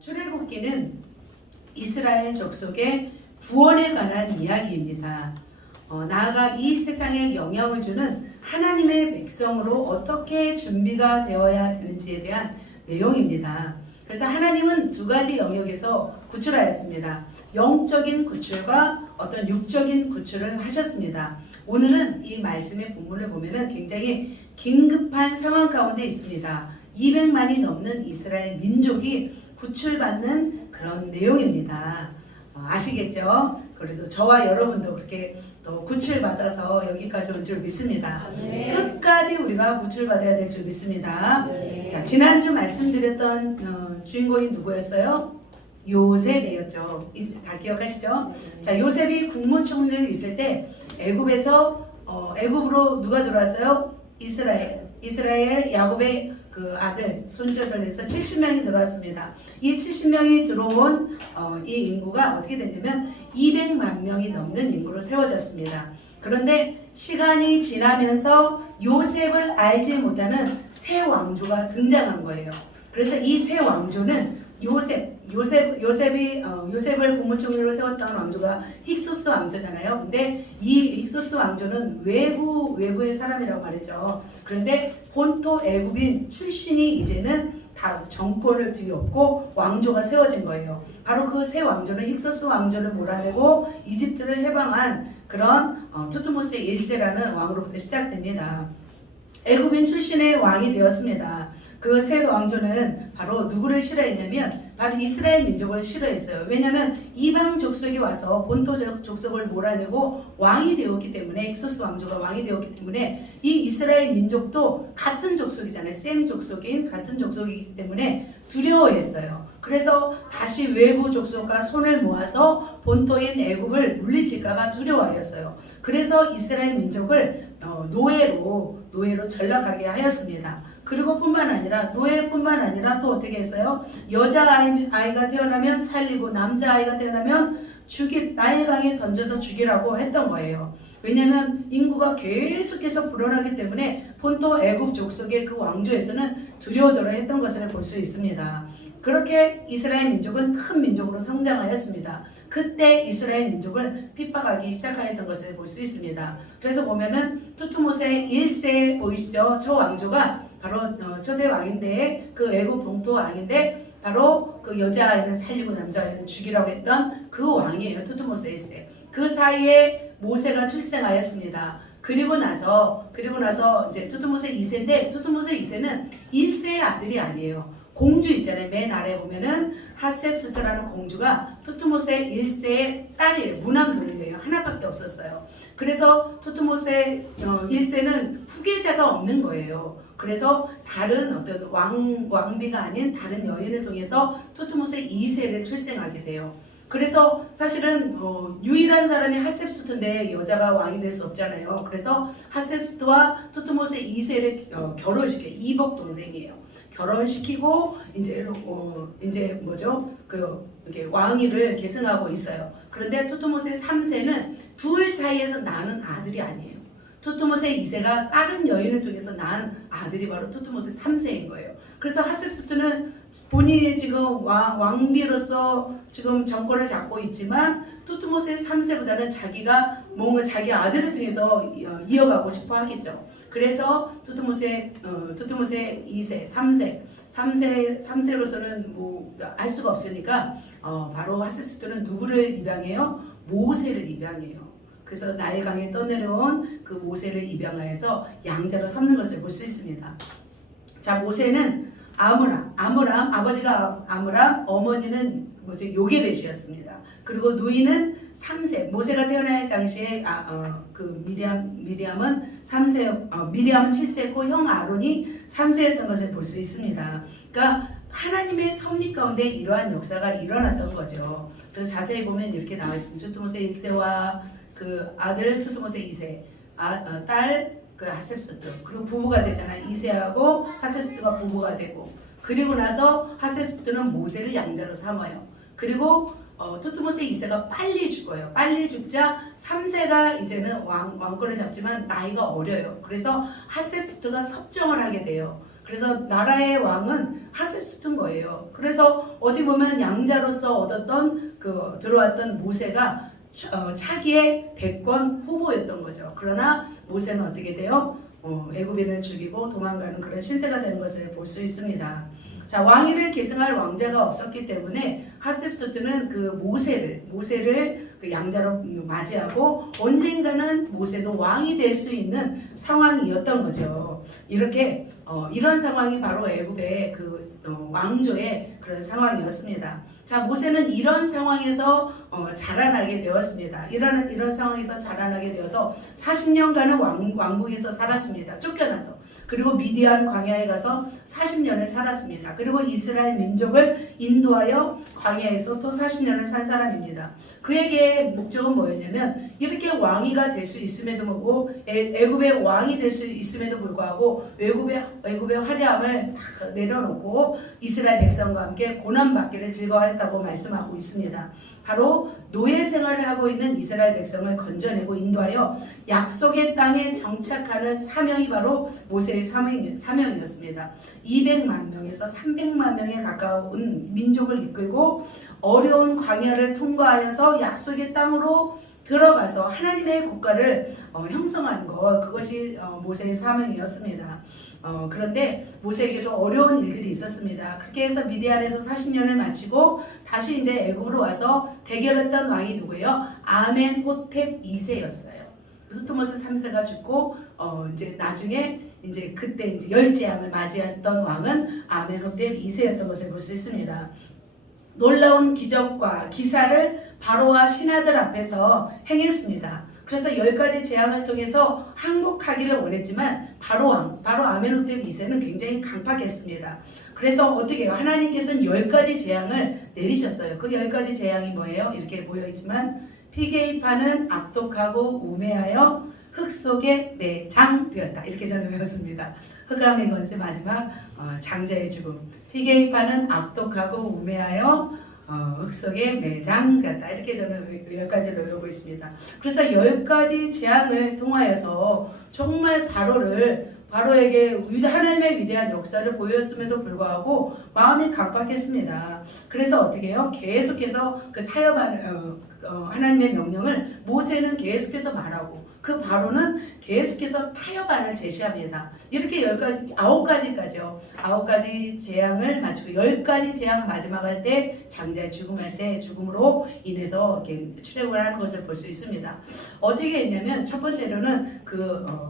출애굽기는 이스라엘 족속의 구원에 관한 이야기입니다. 나아가 이 세상에 영향을 주는 하나님의 백성으로 어떻게 준비가 되어야 되는지에 대한 내용입니다. 그래서 하나님은 두 가지 영역에서 구출하였습니다. 영적인 구출과 어떤 육적인 구출을 하셨습니다. 오늘은 이 말씀의 본문을 보면은 굉장히 긴급한 상황 가운데 있습니다. 200만이 넘는 이스라엘 민족이 구출받는 그런 내용입니다. 아시겠죠? 그래도 저와 여러분도 그렇게 또 구출받아서 여기까지 온 줄 믿습니다. 네. 끝까지 우리가 구출받아야 될 줄 믿습니다. 네. 자, 지난주 말씀드렸던 주인공이 누구였어요? 요셉이었죠. 다 기억하시죠? 자, 요셉이 국무총리로 있을 때 애굽으로 누가 들어왔어요? 이스라엘 야곱의 그 아들 손자들 해서 70명이 들어왔습니다. 이 70명이 들어온 이 인구가 어떻게 됐냐면 200만 명이 넘는 인구로 세워졌습니다. 그런데 시간이 지나면서 요셉을 알지 못하는 새 왕조가 등장한 거예요. 그래서 이 새 왕조는 요셉을 국무총리로 세웠던 왕조가 힉소스 왕조잖아요. 근데 이 힉소스 왕조는 외부의 사람이라고 말했죠. 그런데 본토 애굽인 출신이 이제는 다 정권을 뒤엎고 왕조가 세워진 거예요. 바로 그 새 왕조는 힉소스 왕조를 몰아내고 이집트를 해방한 그런 투트모스 1세라는 왕으로부터 시작됩니다. 애굽인 출신의 왕이 되었습니다. 그 새 왕조는 바로 누구를 싫어했냐면 바로 이스라엘 민족을 싫어했어요. 왜냐하면 이방 족속이 와서 본토 족속을 몰아내고 왕이 되었기 때문에 힉소스 왕조가 왕이 되었기 때문에 이 이스라엘 민족도 같은 족속이잖아요. 셈 족속인 같은 족속이기 때문에 두려워했어요. 그래서 다시 외부 족속과 손을 모아서 본토인 애굽을 물리칠까봐 두려워하였어요. 그래서 이스라엘 민족을 노예로 전락하게 하였습니다. 그리고 노예뿐만 아니라 또 어떻게 했어요? 여자아이가 태어나면 살리고 남자아이가 태어나면 나일강에 던져서 죽이라고 했던 거예요. 왜냐하면 인구가 계속해서 불어나기 때문에 본토 애굽 족속의 그 왕조에서는 두려워더러 했던 것을 볼 수 있습니다. 그렇게 이스라엘 민족은 큰 민족으로 성장하였습니다. 그때 이스라엘 민족을 핍박하기 시작하였던 것을 볼 수 있습니다. 그래서 보면은 투트모세 1세 보이시죠? 저 왕조가 바로 초대 왕인데 그 애굽 본토 왕인데 바로 그 여자아이는 살리고 남자아이는 죽이라고 했던 그 왕이에요. 투트모세 1세. 그 사이에 모세가 출생하였습니다. 그리고 나서 이제 투트모세 2세인데 투트모세 2세는 1세의 아들이 아니에요. 공주 있잖아요. 맨 아래 보면은 하셉수트라는 공주가 투트모세 1세의 딸이에요. 무남동이에요. 하나밖에 없었어요. 그래서 투트모세 1세는 후계자가 없는 거예요. 그래서 다른 어떤 왕비가 아닌 다른 여인을 통해서 투트모세 2세를 출생하게 돼요. 그래서 사실은 유일한 사람이 하셉수트인데 여자가 왕이 될 수 없잖아요. 그래서 하셉수트와 투트모세 2세를 결혼시켜요. 이복 동생이에요. 결혼시키고 이제 뭐죠? 이렇게 왕위를 계승하고 있어요. 그런데 투트모세 3세는 둘 사이에서 낳은 아들이 아니에요. 투트모세 2세가 다른 여인을 통해서 낳은 아들이 바로 투트모세 3세인 거예요. 그래서 하셉수트는 본인이 지금 왕비로서 지금 정권을 잡고 있지만 투트모세 3세보다는 자기가 뭔가 자기 아들을 통해서 이어가고 싶어 하겠죠. 그래서 투트모세 2세, 3세로서는 뭐 알 수가 없으니까 바로 하셉수트는 누구를 입양해요? 모세를 입양해요. 그래서 나일강에 떠내려온 그 모세를 입양하여서 양자로 삼는 것을 볼 수 있습니다. 자, 모세는 아버지가 아므람, 어머니는 요게벳이었습니다. 그리고 누이는 3세. 모세가 태어날 당시에 미리암은 7세였고 형 아론이 3세였던 것을 볼 수 있습니다. 그러니까 하나님의 섭리 가운데 이러한 역사가 일어났던 거죠. 그래서 자세히 보면 이렇게 나와 있습니다. 투트모세 1세와 그 아들 투트모세 2세, 딸 그 하셉수트, 그리고 부부가 되잖아요. 2세하고 하셉수트가 부부가 되고, 그리고 나서 하셉수트는 모세를 양자로 삼아요. 그리고 투트모세 2세가 빨리 죽어요. 빨리 죽자 3세가 이제는 왕권을 잡지만 나이가 어려요. 그래서 하셉수트가 섭정을 하게 돼요. 그래서 나라의 왕은 하셉스투인 거예요. 그래서 어디 보면 양자로서 얻었던 들어왔던 모세가 차기의 백권 후보였던 거죠. 그러나 모세는 어떻게 돼요? 애굽인을 죽이고 도망가는 그런 신세가 되는 것을 볼 수 있습니다. 자, 왕위를 계승할 왕자가 없었기 때문에 하셉스투는 모세를 그 양자로 맞이하고 언젠가는 모세도 왕이 될 수 있는 상황이었던 거죠. 이렇게 이런 상황이 바로 애굽의 왕조의 그런 상황이었습니다. 자, 모세는 이런 상황에서 자라나게 되었습니다. 이런 상황에서 자라나게 되어서 40년간은 왕국에서 살았습니다. 쫓겨나서. 그리고 미디안 광야에 가서 40년을 살았습니다. 그리고 이스라엘 민족을 인도하여 광야에서 또 40년을 산 사람입니다. 그에게 목적은 뭐였냐면 이렇게 왕이가 될 수 있음에도 불구하고 애굽의 왕이 될 수 있음에도 불구하고 애굽의 화려함을 다 내려놓고 이스라엘 백성과 함께 고난받기를 즐거워했다고 말씀하고 있습니다. 바로 노예 생활을 하고 있는 이스라엘 백성을 건져내고 인도하여 약속의 땅에 정착하는 사명이 바로 모세의 사명이었습니다. 200만 명에서 300만 명에 가까운 민족을 이끌고 어려운 광야를 통과하여서 약속의 땅으로 들어가서 하나님의 국가를 형성하는 것, 그것이 모세의 사명이었습니다. 그런데 모세에게도 어려운 일들이 있었습니다. 그렇게 해서 미디안에서 40년을 마치고 다시 이제 애굽으로 와서 대결했던 왕이 누구예요? 아멘호텝 2세였어요. 수토모스 3세가 죽고 이제 나중에 이제 그때 이제 열재앙을 맞이했던 왕은 아멘호텝 2세였던 것을 볼 수 있습니다. 놀라운 기적과 기사를 바로와 신하들 앞에서 행했습니다. 그래서 10가지 재앙을 통해서 항복하기를 원했지만 바로 아멘호텝 2세는 굉장히 강팍했습니다. 그래서 어떻게 해요? 하나님께서는 10가지 재앙을 내리셨어요. 그 10가지 재앙이 뭐예요? 이렇게 보여있지만 피게이파는 악독하고 우매하여 흙 속에 매장되었다. 이렇게 저는 외웠습니다. 흑암의 건세 마지막 장자의 죽음. 피게이파는 악독하고 우매하여 흙 속에 매장되었다. 이렇게 저는 10가지를 외우고 있습니다. 그래서 10가지 재앙을 통하여서 정말 바로에게 하나님의 위대한 역사를 보였음에도 불구하고 마음이 강박했습니다. 그래서 어떻게 해요? 계속해서 하나님의 명령을 모세는 계속해서 말하고 그 바로는 계속해서 타협안을 제시합니다. 이렇게 9가지까지요. 9가지 재앙을 마치고 10가지 재앙 마지막 할 때 장자의 죽음으로 인해서 이렇게 출애굽을 하는 것을 볼 수 있습니다. 어떻게 했냐면 첫 번째로는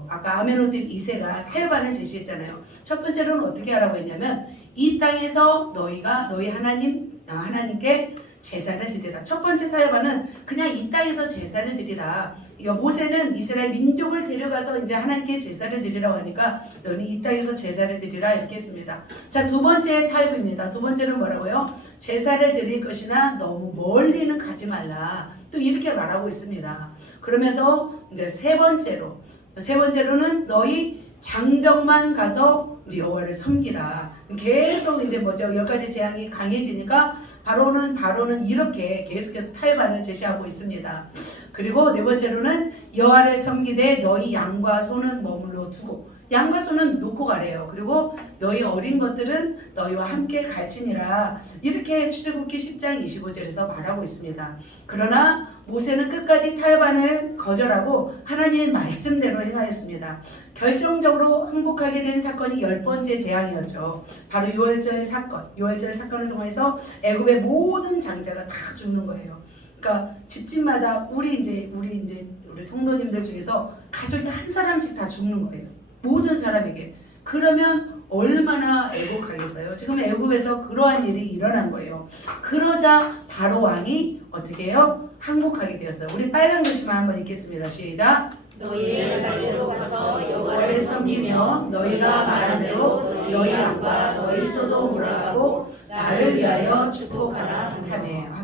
아까 아멘호텝 2세가 타협안을 제시했잖아요. 첫 번째로는 어떻게 하라고 했냐면 이 땅에서 너희가 너희 하나님께 제사를 드리라. 첫 번째 타협안은 그냥 이 땅에서 제사를 드리라. 모세는 이스라엘 민족을 데려가서 이제 하나님께 제사를 드리라고 하니까 너는 이 땅에서 제사를 드리라 이렇게 했습니다. 자, 두 번째 타협입니다. 두 번째는 뭐라고요? 제사를 드릴 것이나 너무 멀리는 가지 말라. 또 이렇게 말하고 있습니다. 그러면서 이제 세 번째로는 너희 장정만 가서 이제 여호와를 섬기라. 계속 이제 10가지 재앙이 강해지니까 바로는 이렇게 계속해서 타협안을 제시하고 있습니다. 그리고 네 번째로는 여호와를 섬기되 너희 양과 소는 머물러 두고 양과 소는 놓고 가래요. 그리고 너희 어린 것들은 너희와 함께 갈지니라. 이렇게 출애굽기 10장 25절에서 말하고 있습니다. 그러나 모세는 끝까지 타협안을 거절하고 하나님의 말씀대로 행하였습니다. 결정적으로 항복하게 된 사건이 10번째 재앙이었죠. 바로 유월절 사건을 통해서 애굽의 모든 장자가 다 죽는 거예요. 그러니까 집집마다 우리 성도님들 중에서 가족이 한 사람씩 다 죽는 거예요. 모든 사람에게. 그러면 얼마나 애국하겠어요. 지금 애굽에서 그러한 일이 일어난 거예요. 그러자 바로 왕이 어떻게 해요? 항복하게 되었어요. 우리 빨간 글씨만 한번 읽겠습니다. 시작. 너희의 말대로 가서 여호와를 섬기며 너희가 말한 대로 너희 양과 너희 소도 몰아가고 나를 위하여 축복하라 하며.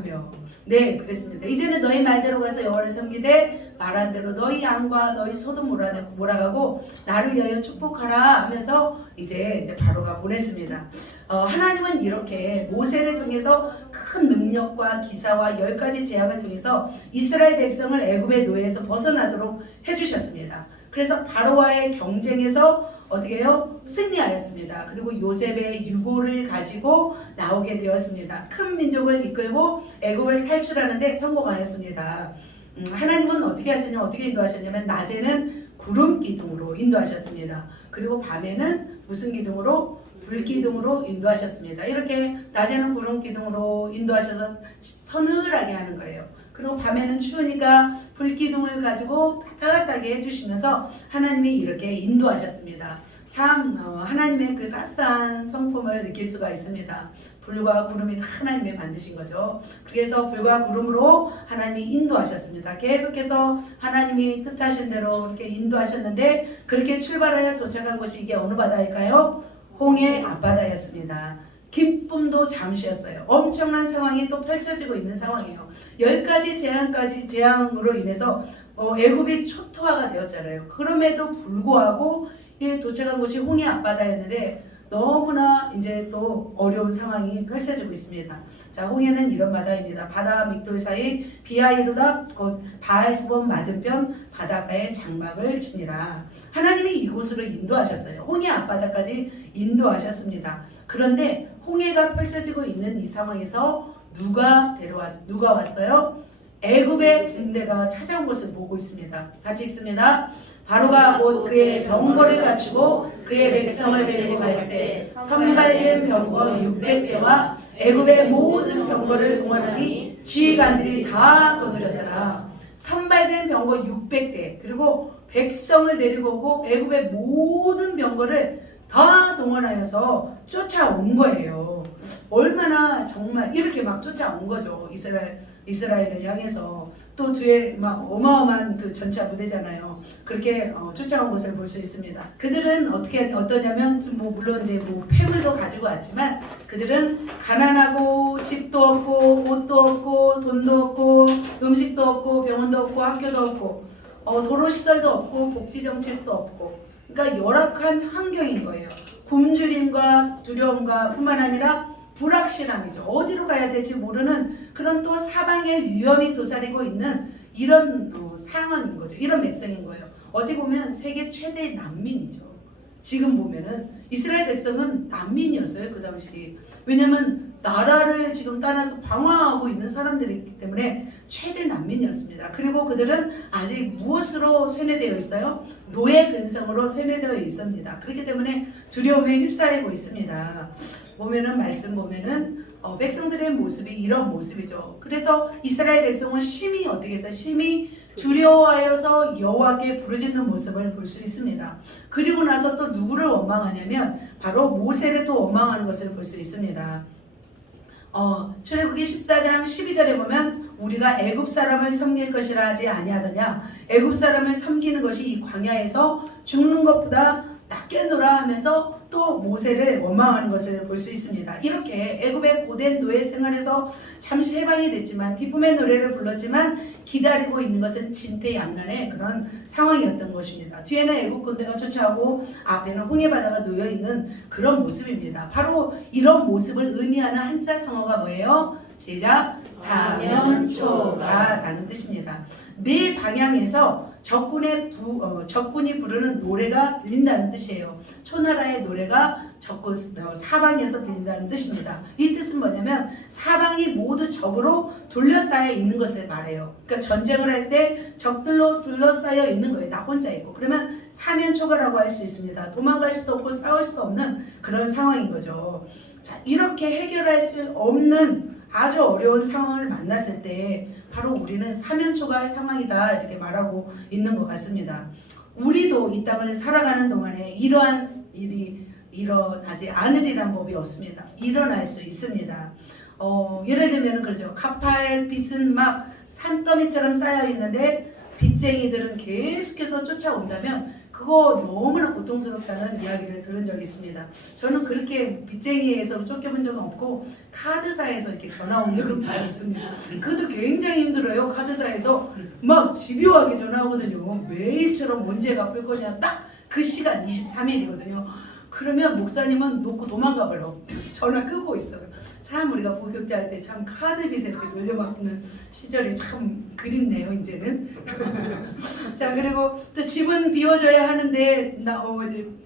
네, 그랬습니다. 이제는 너희 말대로 가서 여호와를 섬기되 말한 대로 너희 양과 너희 소도 몰아가고 나를 위하여 축복하라 하면서 이제 바로가 보냈습니다. 하나님은 이렇게 모세를 통해서 큰 능력과 기사와 10가지 재앙을 통해서 이스라엘 백성을 애굽의 노예에서 벗어나도록 해주셨습니다. 그래서 바로와의 경쟁에서 어떻게 해요? 승리하였습니다. 그리고 요셉의 유고를 가지고 나오게 되었습니다. 큰 민족을 이끌고 애굽을 탈출하는데 성공하였습니다. 하나님은 어떻게 하시냐, 어떻게 인도하셨냐면 낮에는 구름 기둥으로 인도하셨습니다. 그리고 밤에는 무슨 기둥으로? 불기둥으로 인도하셨습니다. 이렇게 낮에는 구름 기둥으로 인도하셔서 서늘하게 하는 거예요. 그리고 밤에는 추우니까 불기둥을 가지고 따뜻하게 해주시면서 하나님이 이렇게 인도하셨습니다. 참 하나님의 그 따스한 성품을 느낄 수가 있습니다. 불과 구름이 다 하나님이 만드신 거죠. 그래서 불과 구름으로 하나님이 인도하셨습니다. 계속해서 하나님이 뜻하신 대로 이렇게 인도하셨는데 그렇게 출발하여 도착한 곳이 이게 어느 바다일까요? 홍해 앞바다였습니다. 기쁨도 잠시였어요. 엄청난 상황이 또 펼쳐지고 있는 상황이에요. 10가지 재앙으로 인해서 애굽이 초토화가 되었잖아요. 그럼에도 불구하고 도착한 곳이 홍해 앞바다였는데 너무나 이제 또 어려운 상황이 펼쳐지고 있습니다. 자, 홍해는 이런 바다입니다. 바다와 믹돌 사이 비하이로다 곧 바알스본 맞은편 바닷가에 장막을 치니라. 하나님이 이곳으로 인도하셨어요. 홍해 앞바다까지 인도하셨습니다. 그런데 홍해가 펼쳐지고 있는 이 상황에서 누가 왔어요? 애굽의 군대가 찾아온 것을 보고 있습니다. 같이 읽습니다. 바로가 곧 그의 병거를 갖추고 그의 백성을 데리고 갈새 선발된 병거 600대와 애굽의 모든 병거를 동원하니 지휘관들이 다 거느렸더라. 선발된 병거 600대 그리고 백성을 데리고 오고 애굽의 모든 병거를 다 동원하여서 쫓아온 거예요. 얼마나 정말 이렇게 막 쫓아온 거죠. 이스라엘을 향해서 또 뒤에 막 어마어마한 그 전차 부대잖아요. 그렇게 쫓아온 것을 볼 수 있습니다. 그들은 어떠냐면 물론 이제 폐물도 가지고 왔지만 그들은 가난하고 집도 없고 옷도 없고 돈도 없고 음식도 없고 병원도 없고 학교도 없고 도로 시설도 없고 복지 정책도 없고 그러니까 열악한 환경인 거예요. 굶주림과 두려움과 뿐만 아니라 불확실함이죠. 어디로 가야 될지 모르는 그런 또 사방의 위험이 도사리고 있는 이런 상황인 거죠. 이런 백성인 거예요. 어떻게 보면 세계 최대의 난민이죠. 지금 보면은 이스라엘 백성은 난민이었어요. 그 당시. 왜냐면 나라를 지금 떠나서 방황하고 있는 사람들이기 때문에 최대 난민이었습니다. 그리고 그들은 아직 무엇으로 세뇌되어 있어요? 노예 근성으로 세뇌되어 있습니다. 그렇기 때문에 두려움에 휩싸이고 있습니다. 말씀 보면은 백성들의 모습이 이런 모습이죠. 그래서 이스라엘 백성은 심히 어떻게 해서 심히 두려워하여서 여호와께 부르짖는 모습을 볼 수 있습니다. 그리고 나서 또 누구를 원망하냐면 바로 모세를 또 원망하는 것을 볼 수 있습니다. 출애굽기 14장 12절에 보면 우리가 애굽 사람을 섬길 것이라 하지 아니하더냐. 애굽 사람을 섬기는 것이 이 광야에서 죽는 것보다 낫겠노라 하면서 또 모세를 원망하는 것을 볼 수 있습니다. 이렇게 애굽의 고된 노예 생활에서 잠시 해방이 됐지만 기쁨의 노래를 불렀지만 기다리고 있는 것은 진퇴양난의 그런 상황이었던 것입니다. 뒤에는 애굽 군대가 쫓아오고 앞에는 홍해 바다가 놓여 있는 그런 모습입니다. 바로 이런 모습을 의미하는 한자 성어가 뭐예요? 시작! 사면초가 라는 뜻입니다. 네 방향에서 적군이 부르는 노래가 들린다는 뜻이에요. 초나라의 노래가 적군 사방에서 들린다는 뜻입니다. 이 뜻은 뭐냐면 사방이 모두 적으로 둘러싸여 있는 것을 말해요. 그러니까 전쟁을 할 때 적들로 둘러싸여 있는 거예요. 나 혼자 있고. 그러면 사면초가라고 할 수 있습니다. 도망갈 수도 없고 싸울 수 없는 그런 상황인 거죠. 자, 이렇게 해결할 수 없는 아주 어려운 상황을 만났을 때 바로 우리는 사면초가의 상황이다 이렇게 말하고 있는 것 같습니다. 우리도 이 땅을 살아가는 동안에 이러한 일이 일어나지 않으리란 법이 없습니다. 일어날 수 있습니다. 예를 들면 그러죠. 갚아야 빚은 막 산더미처럼 쌓여 있는데 빚쟁이들은 계속해서 쫓아온다면 그거 너무나 고통스럽다는 이야기를 들은 적이 있습니다. 저는 그렇게 빚쟁이에서 쫓겨본 적은 없고 카드사에서 이렇게 전화 온 적은 많이 있습니다. 그것도 굉장히 힘들어요. 카드사에서 막 집요하게 전화 오거든요. 매일처럼 언제 갚을 거냐 딱 그 시간 23일이거든요. 그러면 목사님은 놓고 도망가 버려. 전화 끄고 있어요. 참 우리가 복역자할 때 참 카드 빚에 이렇게 돌려막는 시절이 참 그립네요 이제는. 자 그리고 또 집은 비워져야 하는데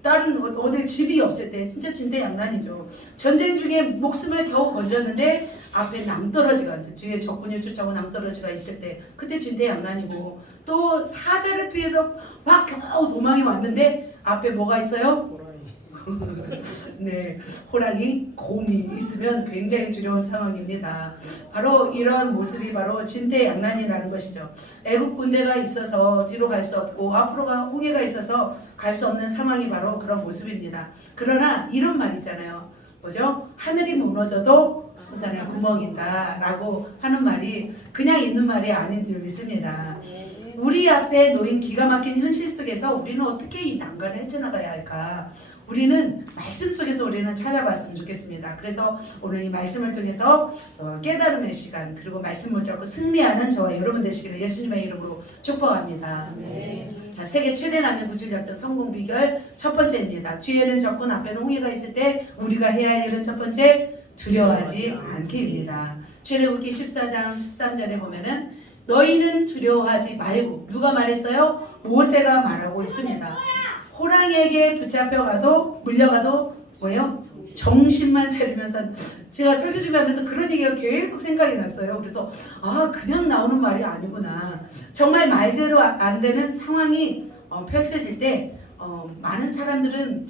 다른 어디 집이 없을 때 진짜 진퇴양난이죠. 전쟁 중에 목숨을 겨우 건졌는데 앞에 낭떠러지가 뒤에 적군이 쫓아오고 낭떠러지가 있을 때 그때 진퇴양난이고, 또 사자를 피해서 막 겨우 도망이 왔는데 앞에 뭐가 있어요? 네, 호랑이, 곰이 있으면 굉장히 두려운 상황입니다. 바로 이런 모습이 바로 진퇴양난이라는 것이죠. 애국 군대가 있어서 뒤로 갈 수 없고 앞으로가 홍해가 있어서 갈 수 없는 상황이 바로 그런 모습입니다. 그러나 이런 말 있잖아요. 뭐죠? 하늘이 무너져도 솟아날 구멍이 있다 라고 하는 말이 그냥 있는 말이 아닌 줄 믿습니다. 우리 앞에 놓인 기가 막힌 현실 속에서 우리는 어떻게 이 난간을 헤쳐나가야 할까? 우리는 말씀 속에서 우리는 찾아봤으면 좋겠습니다. 그래서 오늘 이 말씀을 통해서 깨달음의 시간, 그리고 말씀을 잡고 승리하는 저와 여러분 되시기를 예수님의 이름으로 축복합니다. 자, 세계 최대 난민 구출 작전 성공 비결 첫 번째입니다. 뒤에는 적군, 앞에는 홍해가 있을 때 우리가 해야 할 일은 첫 번째, 두려워하지 않기입니다. 출애굽기 14장 13절에 보면은 너희는 두려워하지 말고, 누가 말했어요? 모세가 말하고 있습니다. 호랑이에게 붙잡혀가도 물려가도 뭐예요? 정신만 차리면서, 제가 설교 준비하면서 그런 얘기가 계속 생각이 났어요. 그래서 그냥 나오는 말이 아니구나. 정말 말대로 안 되는 상황이 펼쳐질 때 많은 사람들은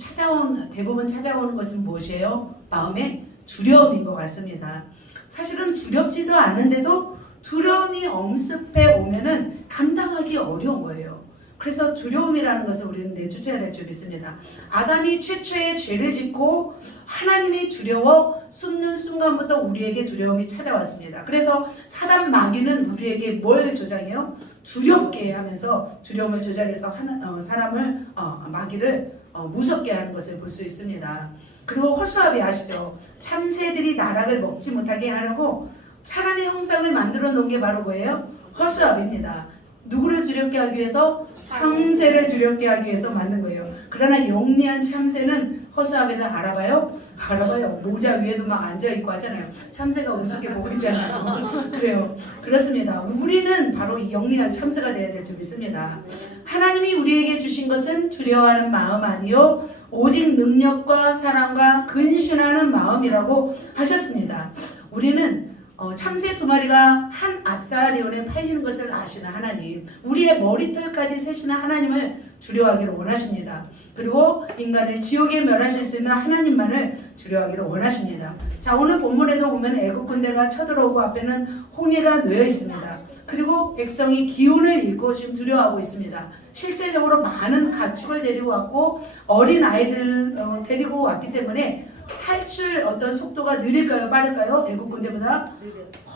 대부분 찾아오는 것은 무엇이에요? 마음의 두려움인 것 같습니다. 사실은 두렵지도 않은데도 두려움이 엄습해 오면은 감당하기 어려운 거예요. 그래서 두려움이라는 것을 우리는 내쫓아야 될 줄 믿습니다. 아담이 최초의 죄를 짓고 하나님이 두려워 숨는 순간부터 우리에게 두려움이 찾아왔습니다. 그래서 사단 마귀는 우리에게 뭘 조장해요? 두렵게 하면서 두려움을 조장해서 사람을 마귀를 무섭게 하는 것을 볼 수 있습니다. 그리고 허수아비 아시죠? 참새들이 나락을 먹지 못하게 하려고 사람의 형상을 만들어 놓은 게 바로 뭐예요? 허수아비입니다. 누구를 두렵게 하기 위해서? 참새를 두렵게 하기 위해서 만든 거예요. 그러나 영리한 참새는 허수아비를 알아봐요? 알아봐요. 모자 위에도 막 앉아있고 하잖아요. 참새가 우습게 보고 있잖아요. 그래요. 그렇습니다. 우리는 바로 이 영리한 참새가 되어야 될 줄 믿습니다. 하나님이 우리에게 주신 것은 두려워하는 마음 아니요 오직 능력과 사랑과 근신하는 마음이라고 하셨습니다. 우리는 참새 2마리가 한 아사리온에 팔리는 것을 아시는 하나님, 우리의 머리털까지 세시는 하나님을 두려워하기를 원하십니다. 그리고 인간을 지옥에 멸하실 수 있는 하나님만을 두려워하기를 원하십니다. 자, 오늘 본문에도 보면 애국 군대가 쳐들어오고 앞에는 홍해가 놓여 있습니다. 그리고 백성이 기운을 잃고 지금 두려워하고 있습니다. 실제적으로 많은 가축을 데리고 왔고 어린 아이들 데리고 왔기 때문에 탈출 어떤 속도가 느릴까요? 빠를까요? 애국 군대보다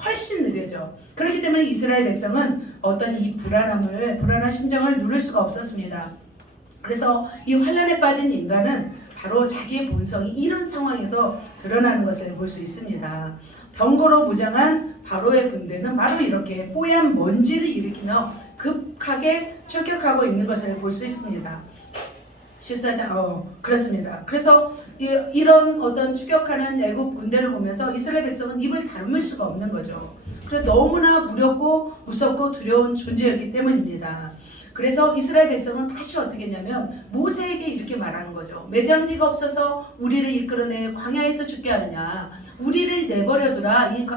훨씬 느려져. 그렇기 때문에 이스라엘 백성은 어떤 이 불안한 심정을 누릴 수가 없었습니다. 그래서 이 환란에 빠진 인간은 바로 자기의 본성이 이런 상황에서 드러나는 것을 볼 수 있습니다. 병거로 무장한 바로의 군대는 바로 이렇게 뽀얀 먼지를 일으키며 급하게 출격하고 있는 것을 볼 수 있습니다. 14장, 그렇습니다. 그래서 이런 어떤 추격하는 애국 군대를 보면서 이스라엘 백성은 입을 다물 수가 없는 거죠. 그래서 너무나 무렵고 무섭고 두려운 존재였기 때문입니다. 그래서 이스라엘 백성은 다시 어떻게 했냐면 모세에게 이렇게 말하는 거죠. 매장지가 없어서 우리를 이끌어내 광야에서 죽게 하느냐, 우리를 내버려두라, 이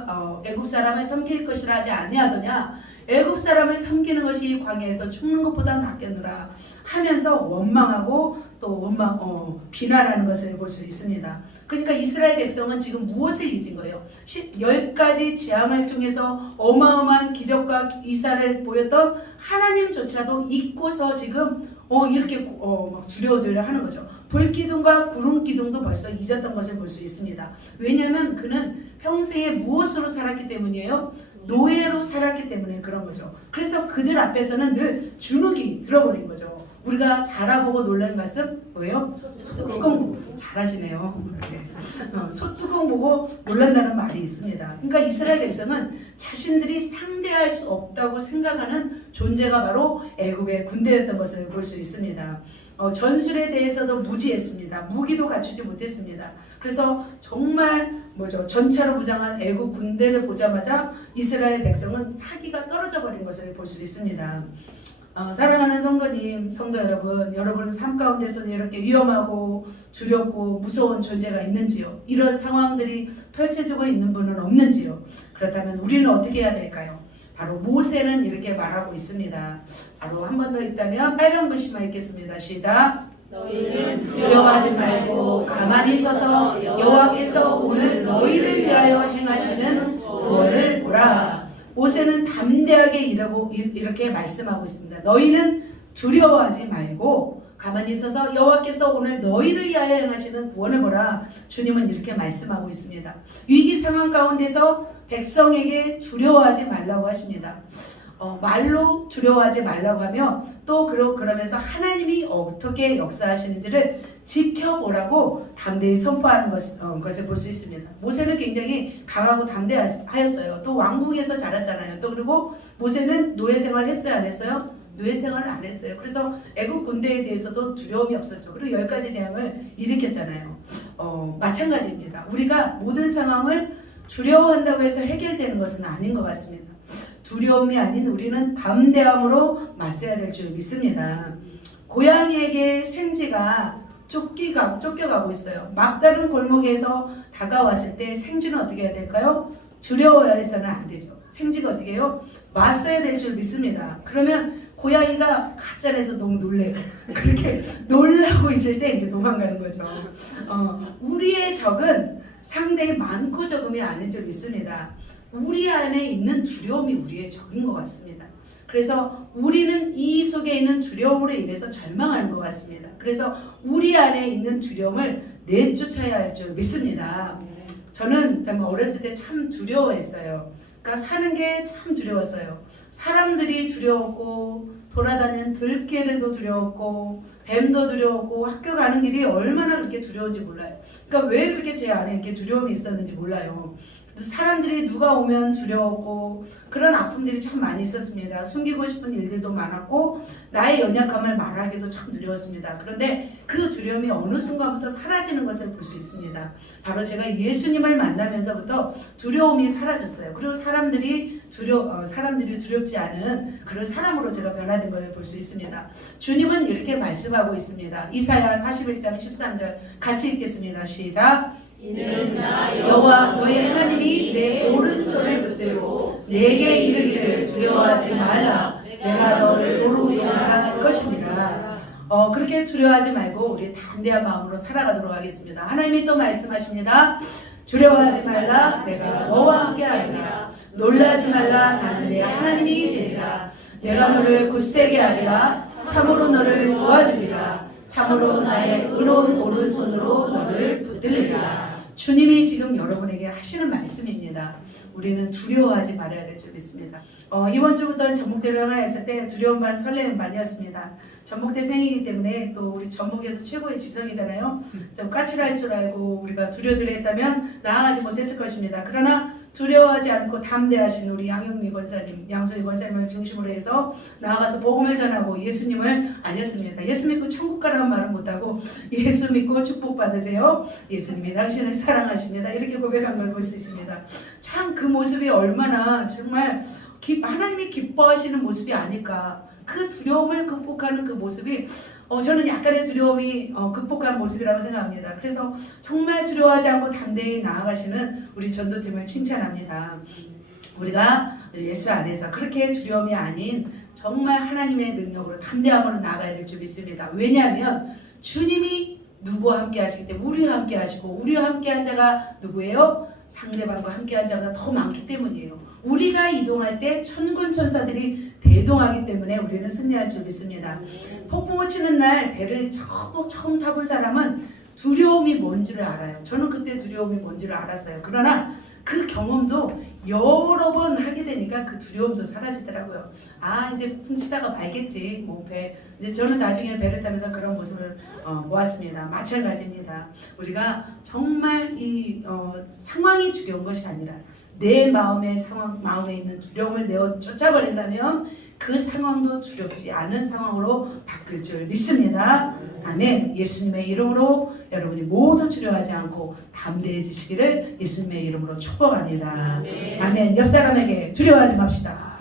애굽 사람을 섬길 것이라 하지 아니하더냐, 애굽 사람을 섬기는 것이 광야에서 죽는 것보다 낫겠노라 하면서 원망하고 또 비난하는 것을 볼 수 있습니다. 그러니까 이스라엘 백성은 지금 무엇을 잊은 거예요? 10가지 재앙을 통해서 어마어마한 기적과 이사를 보였던 하나님조차도 잊고서 지금 이렇게 막 두려워두려 하는 거죠. 불기둥과 구름기둥도 벌써 잊었던 것을 볼 수 있습니다. 왜냐하면 그는 평생에 무엇으로 살았기 때문이에요? 노예로 살았기 때문에 그런 거죠. 그래서 그들 앞에서는 늘 주눅이 들어버린 거죠. 우리가 자라보고 놀란 것은 뭐예요? 소뚜껑 보고. 잘하시네요. 소뚜껑 보고 놀란다는 말이 있습니다. 그러니까 이스라엘 백성은 자신들이 상대할 수 없다고 생각하는 존재가 바로 애굽의 군대였던 것을 볼 수 있습니다. 전술에 대해서도 무지했습니다. 무기도 갖추지 못했습니다. 그래서 정말 전차로 무장한 애국 군대를 보자마자 이스라엘 백성은 사기가 떨어져 버린 것을 볼 수 있습니다. 사랑하는 성도님, 성도 여러분, 여러분은 삶 가운데서는 이렇게 위험하고 두렵고 무서운 존재가 있는지요? 이런 상황들이 펼쳐지고 있는 분은 없는지요? 그렇다면 우리는 어떻게 해야 될까요? 바로 모세는 이렇게 말하고 있습니다. 바로 한 번 더 있다면 빨간 글씨만 읽겠습니다. 시작. 너희는 두려워하지 말고 가만히 서서 여호와께서 오늘 너희를 위하여 행하시는 구원을 보라. 모세는 담대하게 이렇게 말씀하고 있습니다. 너희는 두려워하지 말고 가만히 있어서 여호와께서 오늘 너희를 위하여 행하시는 구원을 보라. 주님은 이렇게 말씀하고 있습니다. 위기 상황 가운데서 백성에게 두려워하지 말라고 하십니다. 말로 두려워하지 말라고 하며 또 그러면서 하나님이 어떻게 역사하시는지를 지켜보라고 담대히 선포하는 것을 볼 수 있습니다. 모세는 굉장히 강하고 담대하였어요. 또 왕궁에서 자랐잖아요. 또 그리고 모세는 노예 생활 했어요, 안 했어요? 노예 생활을 안 했어요. 그래서 애국 군대에 대해서도 두려움이 없었죠. 그리고 10가지 재앙을 일으켰잖아요. 마찬가지입니다. 우리가 모든 상황을 두려워한다고 해서 해결되는 것은 아닌 것 같습니다. 두려움이 아닌 우리는 담대함으로 맞서야 될 줄 믿습니다. 고양이에게 생쥐가 쫓겨가고 있어요. 막다른 골목에서 다가왔을 때 생쥐는 어떻게 해야 될까요? 두려워해서는 안 되죠. 생쥐가 어떻게 해요? 맞서야 될 줄 믿습니다. 그러면 고양이가 가짜에서 너무 놀래요. 그렇게 놀라고 있을 때 이제 도망가는 거죠. 우리의 적은 상대의 많고 적음이 아닐 줄 믿습니다. 우리 안에 있는 두려움이 우리의 적인 것 같습니다. 그래서 우리는 이 속에 있는 두려움으로 인해서 절망하는 것 같습니다. 그래서 우리 안에 있는 두려움을 내쫓아야 할 줄 믿습니다. 저는 정말 어렸을 때 참 두려워했어요. 그러니까 사는 게 참 두려웠어요. 사람들이 두려웠고 돌아다니는 들개들도 두려웠고 뱀도 두려웠고 학교 가는 길이 얼마나 그렇게 두려운지 몰라요. 그러니까 왜 그렇게 제 안에 이렇게 두려움이 있었는지 몰라요. 사람들이 누가 오면 두려웠고 그런 아픔들이 참 많이 있었습니다. 숨기고 싶은 일들도 많았고 나의 연약함을 말하기도 참 두려웠습니다. 그런데 그 두려움이 어느 순간부터 사라지는 것을 볼 수 있습니다. 바로 제가 예수님을 만나면서부터 두려움이 사라졌어요. 그리고 사람들이 두렵지 않은 그런 사람으로 제가 변화된 것을 볼 수 있습니다. 주님은 이렇게 말씀하고 있습니다. 이사야 41장 13절 같이 읽겠습니다. 시작. 이는 나 여호와 너희 하나님이 내 오른손을 붙들고 내게 이르기를 두려워하지 말라. 내가 너를 도로 인도하라 할 것이니라. 그렇게 두려워하지 말고 우리 담대한 마음으로 살아가도록 하겠습니다. 하나님이 또 말씀하십니다. 두려워하지 말라. 내가 너와 함께하리라. 놀라지 말라. 나는 내 하나님이 되리라. 내가 너를 굳세게 하리라. 참으로 너를 도와주리라. 참으로 나의 의로운 오른손으로 너를 붙들리라. 주님이 지금 여러분에게 하시는 말씀입니다. 우리는 두려워하지 말아야 될 줄 믿습니다. 이번 주부터 전북대로 향하였을 때 두려움 반 설레임 반이었습니다. 전북대생이기 때문에 또 우리 전북에서 최고의 지성이잖아요. 좀 까칠할 줄 알고 우리가 두려웠다면 나아가지 못했을 것입니다. 그러나 두려워하지 않고 담대하신 우리 양용미 권사님, 양소희 권사님을 중심으로 해서 나아가서 복음을 전하고 예수님을 알렸습니다. 예수 믿고 천국 가라는 말은 못하고 예수 믿고 축복받으세요. 예수님이 당신을 사랑하십니다. 이렇게 고백한 걸 볼 수 있습니다. 참 그 모습이 얼마나 정말 하나님이 기뻐하시는 모습이 아닐까. 그 두려움을 극복하는 그 모습이 저는 약간의 두려움이 극복한 모습이라고 생각합니다. 그래서 정말 두려워하지 않고 담대히 나아가시는 우리 전도팀을 칭찬합니다. 우리가 예수 안에서 그렇게 두려움이 아닌 정말 하나님의 능력으로 담대함으로 나아가야 될 줄 믿습니다. 왜냐하면 주님이 누구와 함께 하시기 때문에 우리와 함께 하시고 우리와 함께 한 자가 누구예요? 상대방과 함께 한 자보다 더 많기 때문이에요. 우리가 이동할 때 천군 천사들이 대동하기 때문에 우리는 승리할 줄 믿습니다. 폭풍우 치는 날 배를 처음 타본 사람은 두려움이 뭔지를 알아요. 저는 그때 두려움이 뭔지를 알았어요. 그러나 그 경험도 여러 번 하게 되니까 그 두려움도 사라지더라고요. 이제 풍 치다가 말겠지. 이제 저는 나중에 배를 타면서 그런 모습을 보았습니다. 마찬가지입니다. 우리가 정말 이 상황이 두려운 것이 아니라 내 마음의 상황, 마음에 있는 두려움을 내어 쫓아버린다면 그 상황도 두렵지 않은 상황으로 바뀔 줄 믿습니다. 아멘. 예수님의 이름으로 여러분이 모두 두려워하지 않고 담대해지시기를 예수님의 이름으로 축복합니다. 아멘. 옆 사람에게 두려워하지 맙시다.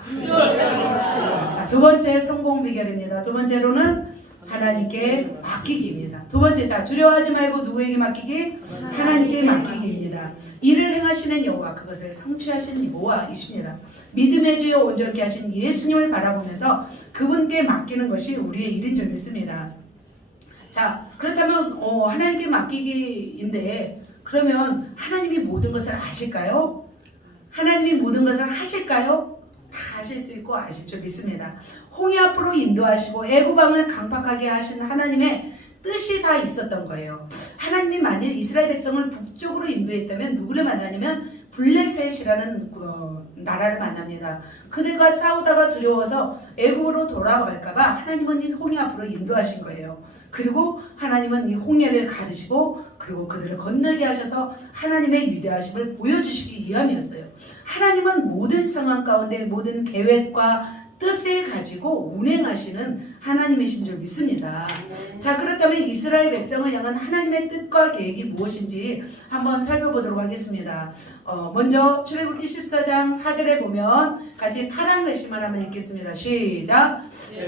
자, 두 번째 성공 비결입니다. 두 번째로는 하나님께 맡기기입니다. 두 번째, 자, 두려워하지 말고 누구에게 맡기기? 하나님께 맡기기입니다. 이를 행하시는 여호와, 그것을 성취하시는 여호와이십니다. 믿음의 주여 온전케 하신 예수님을 바라보면서 그분께 맡기는 것이 우리의 일인 줄 믿습니다. 자, 그렇다면 하나님께 맡기기인데, 그러면 하나님이 모든 것을 아실까요? 하나님이 모든 것을 하실까요? 다 하실 수 있고 아실 줄 믿습니다. 홍해 앞으로 인도하시고 애굽왕을 강팍하게 하신 하나님의 뜻이 다 있었던 거예요. 하나님이 만일 이스라엘 백성을 북쪽으로 인도했다면 누구를 만나냐면 블레셋이라는 나라를 만납니다. 그들과 싸우다가 두려워서 애굽으로 돌아갈까봐 하나님은 이 홍해 앞으로 인도하신 거예요. 그리고 하나님은 이 홍해를 가르시고 그리고 그들을 건너게 하셔서 하나님의 위대하심을 보여주시기 위함이었어요. 하나님은 모든 상황 가운데 모든 계획과 뜻을 가지고 운행하시는 하나님이신 줄 믿습니다. 자, 그렇다면 이스라엘 백성을 향한 하나님의 뜻과 계획이 무엇인지 한번 살펴보도록 하겠습니다. 먼저 출애굽기 14장 4절에 보면 같이 파란 글씨만 한번 읽겠습니다. 시작.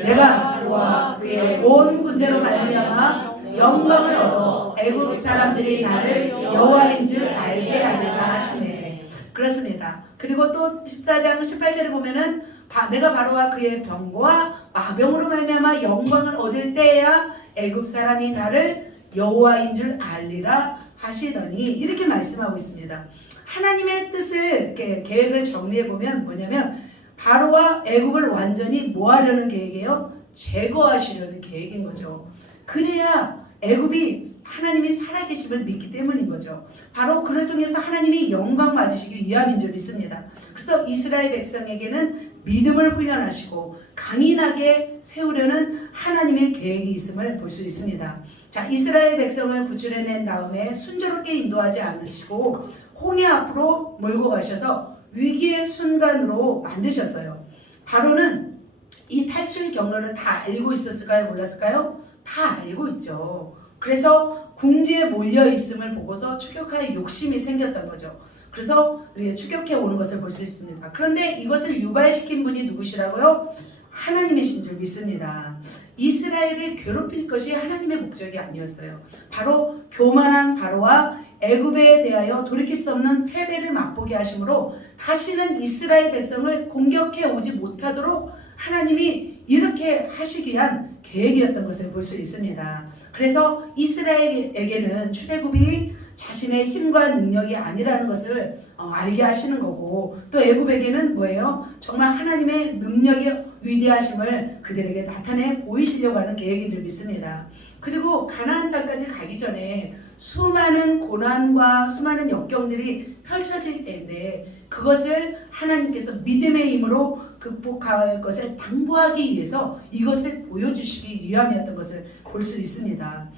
내가 그와 그의 온 군대로 말미암아 영광을 얻어 애국 사람들이 나를 여호와인 줄 알게 하리라 하시네. 그렇습니다. 그리고 또 14장 18절에 보면은 내가 바로와 그의 병과 마병으로 말미암아 영광을 얻을 때야 애굽 사람이 나를 여호와인 줄 알리라 하시더니 이렇게 말씀하고 있습니다. 하나님의 뜻을 이렇게 계획을 정리해 보면 뭐냐면 바로와 애굽을 완전히 뭐 하려는 계획이에요? 제거하시려는 계획인 거죠. 그래야 애굽이 하나님이 살아계심을 믿기 때문인 거죠. 바로 그를 통해서 하나님이 영광 받으시기 위함인 줄 믿습니다. 그래서 이스라엘 백성에게는 믿음을 훈련하시고 강인하게 세우려는 하나님의 계획이 있음을 볼 수 있습니다. 자, 이스라엘 백성을 구출해낸 다음에 순조롭게 인도하지 않으시고 홍해 앞으로 몰고 가셔서 위기의 순간으로 만드셨어요. 바로는 이 탈출 경로를 다 알고 있었을까요? 몰랐을까요? 다 알고 있죠. 그래서 궁지에 몰려 있음을 보고서 추격할 욕심이 생겼던 거죠. 그래서 우리가 추격해 오는 것을 볼 수 있습니다. 그런데 이것을 유발시킨 분이 누구시라고요? 하나님이신 줄 믿습니다. 이스라엘을 괴롭힐 것이 하나님의 목적이 아니었어요. 바로 교만한 바로와 애굽에 대하여 돌이킬 수 없는 패배를 맛보게 하심으로 다시는 이스라엘 백성을 공격해 오지 못하도록 하나님이 이렇게 하시기 위한 계획이었던 것을 볼 수 있습니다. 그래서 이스라엘에게는 출애굽이 자신의 힘과 능력이 아니라는 것을 알게 하시는 거고, 또 애굽에게는 뭐예요? 정말 하나님의 능력의 위대하심을 그들에게 나타내 보이시려고 하는 계획인 줄 믿습니다. 그리고 가나안 땅까지 가기 전에 수많은 고난과 수많은 역경들이 펼쳐질 때인데 그것을 하나님께서 믿음의 힘으로 극복할 것을 당부하기 위해서 이것을 보여주시기 위함이었던 것을 볼 수 있습니다.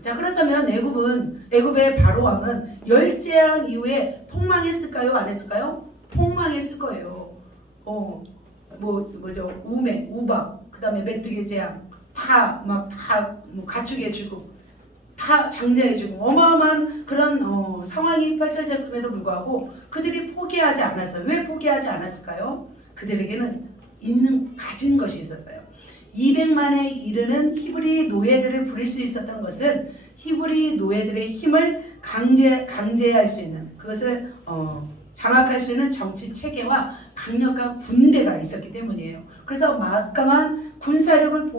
자, 그렇다면 애굽의 바로 왕은 열재앙 이후에 폭망했을까요? 안 했을까요? 폭망했을 거예요. 우매, 우박, 그 다음에 메뚜기 재앙, 다 가축의 죽음, 다 장자의 죽음, 어마어마한 그런 상황이 펼쳐졌음에도 불구하고 그들이 포기하지 않았어요. 왜 포기하지 않았을까요? 그들에게는 가진 것이 있었어요. 200만에 이르는 히브리 노예들을 부릴 수 있었던 것은 히브리 노예들의 힘을 강제할 수 있는, 그것을 장악할 수 있는 정치 체계와 강력한 군대가 있었기 때문이에요. 그래서 막강한 군사력을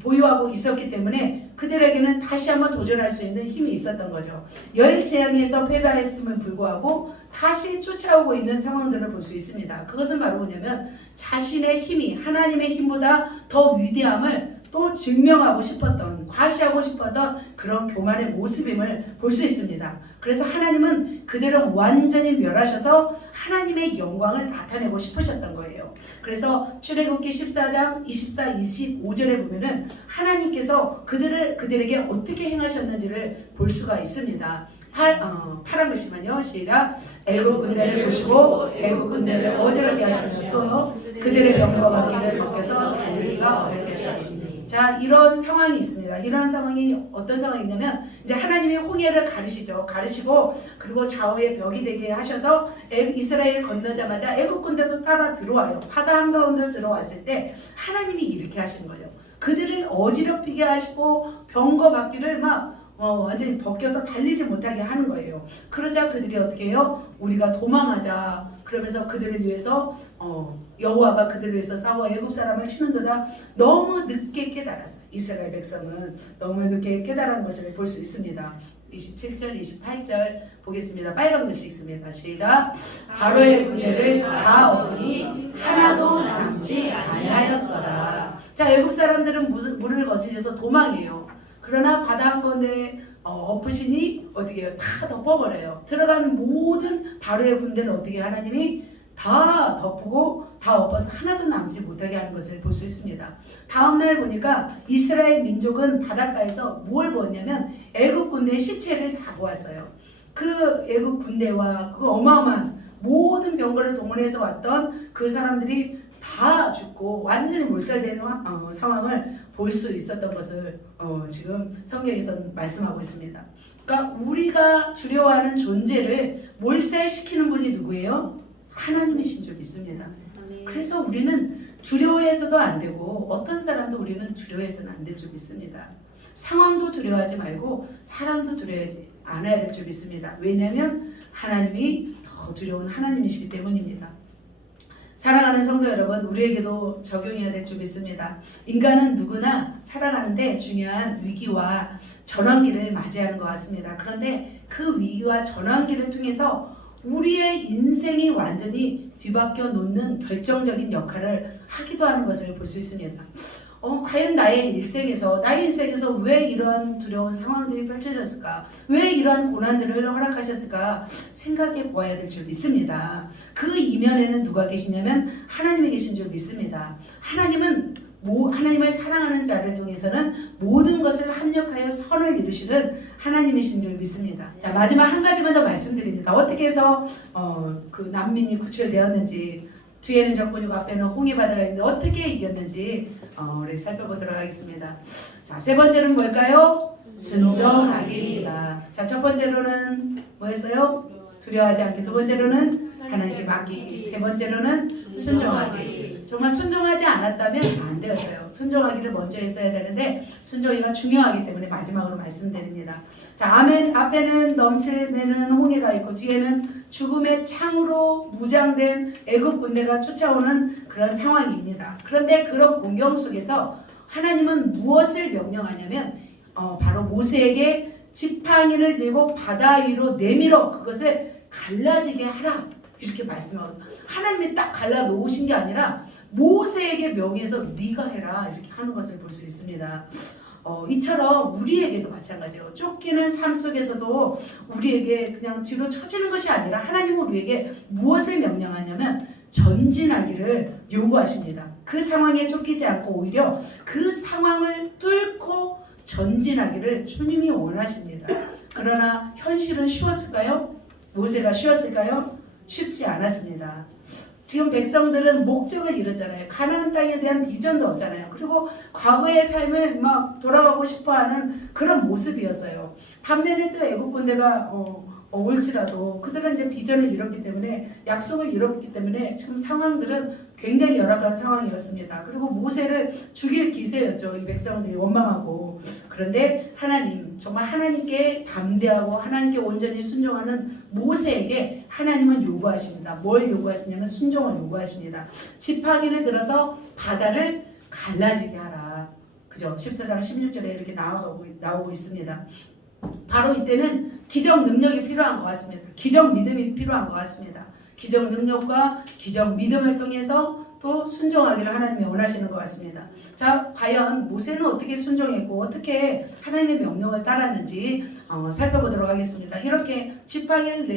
보유하고 있었기 때문에 그들에게는 다시 한번 도전할 수 있는 힘이 있었던 거죠. 열 재앙에서 패배했음을 불구하고 다시 쫓아오고 있는 상황들을 볼 수 있습니다. 그것은 바로 뭐냐면 자신의 힘이 하나님의 힘보다 더 위대함을 또 증명하고 싶었던, 과시하고 싶었던 그런 교만의 모습임을 볼 수 있습니다. 그래서 하나님은 그들을 완전히 멸하셔서 하나님의 영광을 나타내고 싶으셨던 거예요. 그래서 출애굽기 14장 24, 25절에 보면은 하나님께서 그들에게 어떻게 행하셨는지를 볼 수가 있습니다. 파란 글씨만요. 시작. 애국 군대를 보시고 애국 군대를 어지럽게 하시며 또요 그들의 병거바퀴를 벗겨서 달리기가 어렵게 하시니. 자, 이런 상황이 있습니다. 이런 상황이 어떤 상황이냐면 이제 하나님이 홍해를 가르시죠. 가르시고 그리고 좌우에 벽이 되게 하셔서 이스라엘 건너자마자 애국 군대도 따라 들어와요. 바다 한가운데 들어왔을 때 하나님이 이렇게 하신 거예요. 그들을 어지럽히게 하시고 병거 바퀴를 막 완전히 벗겨서 달리지 못하게 하는 거예요. 그러자 그들이 어떻게 해요? 우리가 도망하자. 그러면서 그들을 위해서 여호와가 그들을 위해서 싸워 애굽 사람을 치는도다. 너무 늦게 깨달았어요. 이스라엘 백성은 너무 늦게 깨달은 것을 볼 수 있습니다. 27절, 28절 보겠습니다. 빨간 글씨 읽습니다. 시작. 바로의 군대를 다 엎으니 하나도 남지 아니하였더라. 자, 애굽 사람들은 물을 거스려서 도망해요. 그러나 바다 한가운데 엎으시니 어떻게 해요? 다 덮어버려요. 들어가는 모든 바로의 군대를 어떻게 하나님이 다 덮고 다 엎어서 하나도 남지 못하게 하는 것을 볼 수 있습니다. 다음날 보니까 이스라엘 민족은 바닷가에서 무엇을 보았냐면 애굽 군대의 시체를 다 보았어요. 그 애굽 군대와 그 어마어마한 모든 병거를 동원해서 왔던 그 사람들이 다 죽고 완전히 몰살되는 상황을 볼 수 있었던 것을 지금 성경에서 말씀하고 있습니다. 그러니까 우리가 두려워하는 존재를 몰살시키는 분이 누구예요? 하나님이신 줄 믿습니다. 그래서 우리는 두려워해서도 안 되고 어떤 사람도 우리는 두려워해서는 안 될 줄 믿습니다. 상황도 두려워하지 말고 사람도 두려워하지 않아야 될 줄 믿습니다. 왜냐하면 하나님이 더 두려운 하나님이시기 때문입니다. 사랑하는 성도 여러분, 우리에게도 적용해야 될 줄 믿습니다. 인간은 누구나 살아가는데 중요한 위기와 전환기를 맞이하는 것 같습니다. 그런데 그 위기와 전환기를 통해서 우리의 인생이 완전히 뒤바뀌어 놓는 결정적인 역할을 하기도 하는 것을 볼 수 있습니다. 과연 나의 인생에서 왜 이러한 두려운 상황들이 펼쳐졌을까? 왜 이러한 고난들을 허락하셨을까? 생각해 보아야 될 줄 믿습니다. 그 이면에는 누가 계시냐면 하나님이 계신 줄 믿습니다. 하나님을 사랑하는 자를 통해서는 모든 것을 합력하여 선을 이루시는 하나님이신 줄 믿습니다. 자, 마지막 한 가지만 더 말씀드립니다. 어떻게 해서 그 난민이 구출되었는지, 뒤에는 적군이고 앞에는 홍해 바다가 있는데 어떻게 이겼는지 우리 살펴보도록 하겠습니다. 자, 세 번째는 뭘까요? 순종하기입니다. 자, 첫 번째로는 뭐였어요? 두려워하지 않기. 두 번째로는 하나님께 맡기기. 세 번째로는 순종하기. 정말 순종하지 않았다면 안 되었어요. 순종하기를 먼저 했어야 되는데 순종이가 중요하기 때문에 마지막으로 말씀드립니다. 자, 앞에는 넘치는 홍해가 있고 뒤에는 죽음의 창으로 무장된 애굽 군대가 쫓아오는 그런 상황입니다. 그런데 그런 공경 속에서 하나님은 무엇을 명령하냐면 바로 모세에게 지팡이를 들고 바다 위로 내밀어 그것을 갈라지게 하라. 이렇게 말씀하고 하나님이 딱 갈라 놓으신 게 아니라 모세에게 명해서 네가 해라 이렇게 하는 것을 볼 수 있습니다. 이처럼 우리에게도 마찬가지예요. 쫓기는 삶 속에서도 우리에게 그냥 뒤로 처지는 것이 아니라 하나님은 우리에게 무엇을 명령하냐면 전진하기를 요구하십니다. 그 상황에 쫓기지 않고 오히려 그 상황을 뚫고 전진하기를 주님이 원하십니다. 그러나 현실은 쉬웠을까요? 모세가 쉬웠을까요? 쉽지 않았습니다. 지금 백성들은 목적을 잃었잖아요. 가나안 땅에 대한 비전도 없잖아요. 그리고 과거의 삶을 막 돌아가고 싶어하는 그런 모습이었어요. 반면에 또 애국 군대가 올지라도 그들은 이제 비전을 잃었기 때문에 약속을 잃었기 때문에 지금 상황들은 굉장히 열악한 상황이었습니다. 그리고 모세를 죽일 기세였죠. 이 백성들이 원망하고. 그런데 하나님, 정말 하나님께 담대하고 하나님께 온전히 순종하는 모세에게 하나님은 요구하십니다. 뭘 요구하시냐면 순종을 요구하십니다. 지팡이를 들어서 바다를 갈라지게 하라. 그죠? 14장 16절에 이렇게 나오고 있습니다. 바로 이때는 기적 능력이 필요한 것 같습니다. 기적 믿음이 필요한 것 같습니다. 기적 능력과 기적 믿음을 통해서 또 순종하기를 하나님이 원하시는 것 같습니다. 자, 과연 모세는 어떻게 순종했고 어떻게 하나님의 명령을 따랐는지 살펴보도록 하겠습니다. 이렇게 지팡이를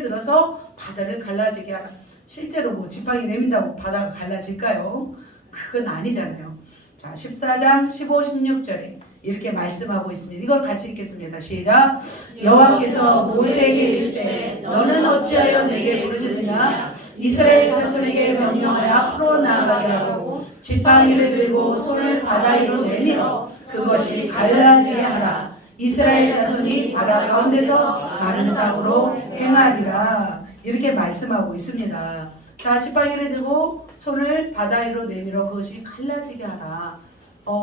들어서 바다를 갈라지게 하라. 실제로 뭐 지팡이 내민다고 바다가 갈라질까요? 그건 아니잖아요. 자, 14장 15, 16절에 이렇게 말씀하고 있습니다. 이걸 같이 읽겠습니다. 시작. 여호와께서 모세에게 이르시되 너는 어찌하여 내게 부르짖느냐 이스라엘 자손에게 명령하여 앞으로 나아가게 하고 지팡이를 들고 손을 바다 위로 내밀어 그것이 갈라지게 하라. 이스라엘 자손이 바다 가운데서 마른 땅으로 행하리라. 이렇게 말씀하고 있습니다. 자, 지팡이를 들고 손을 바다 위로 내밀어 그것이 갈라지게 하라.